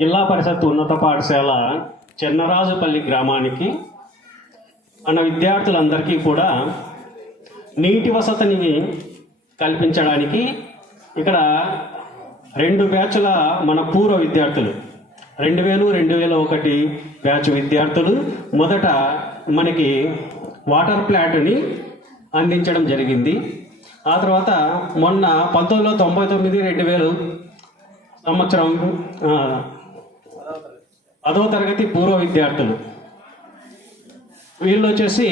జిల్లా పరిషత్ ఉన్నత పాఠశాల చెన్నరాజుపల్లి గ్రామానికి మన విద్యార్థులందరికీ కూడా నీటి వసతిని కల్పించడానికి ఇక్కడ 2 బ్యాచ్ల మన పూర్వ విద్యార్థులు 2000-2001 బ్యాచ్ విద్యార్థులు మొదట మనకి వాటర్ ప్లాంట్ని అందించడం జరిగింది. ఆ తర్వాత మొన్న 1999-2000 సంవత్సరం 10వ తరగతి పూర్వ విద్యార్థులు వీళ్ళు వచ్చేసి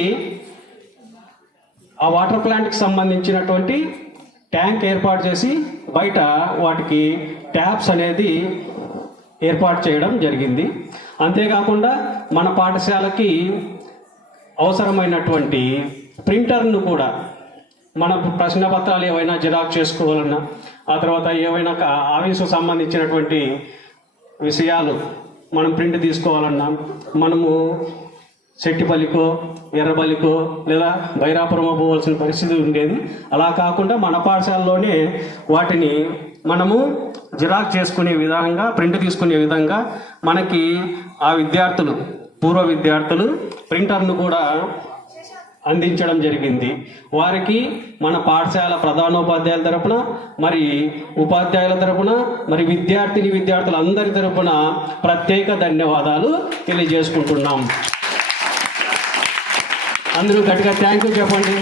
ఆ వాటర్ ప్లాంట్కి సంబంధించినటువంటి ట్యాంక్ ఏర్పాటు చేసి బయట వాటికి ట్యాప్స్ అనేది ఏర్పాటు చేయడం జరిగింది. అంతేకాకుండా మన పాఠశాలకి అవసరమైనటువంటి ప్రింటర్ను కూడా మన ప్రశ్న పత్రాలు ఏవైనా జిరాక్స్ చేసుకోవాలన్నా, ఆ తర్వాత ఏవైనా ఆఫీసుకు సంబంధించినటువంటి విషయాలు మనం ప్రింట్ తీసుకోవాలన్నా మనము శెట్టిపల్లికో ఎర్రబల్లికో లేదా బైరాపురమో పోవాల్సిన పరిస్థితి ఉండేది. అలా కాకుండా మన పాఠశాలలోనే వాటిని మనము జిరాక్స్ చేసుకునే విధంగా, ప్రింట్ తీసుకునే విధంగా మనకి ఆ విద్యార్థులు పూర్వ విద్యార్థులు ప్రింటర్ను కూడా అందించడం జరిగింది. వారికి మన పాఠశాల ప్రధానోపాధ్యాయుల తరపున, మరి ఉపాధ్యాయుల తరపున, మరి విద్యార్థులందరి తరపున ప్రత్యేక ధన్యవాదాలు తెలియజేసుకుంటున్నాం. అందరూ గట్టిగా థ్యాంక్ యూ చెప్పండి.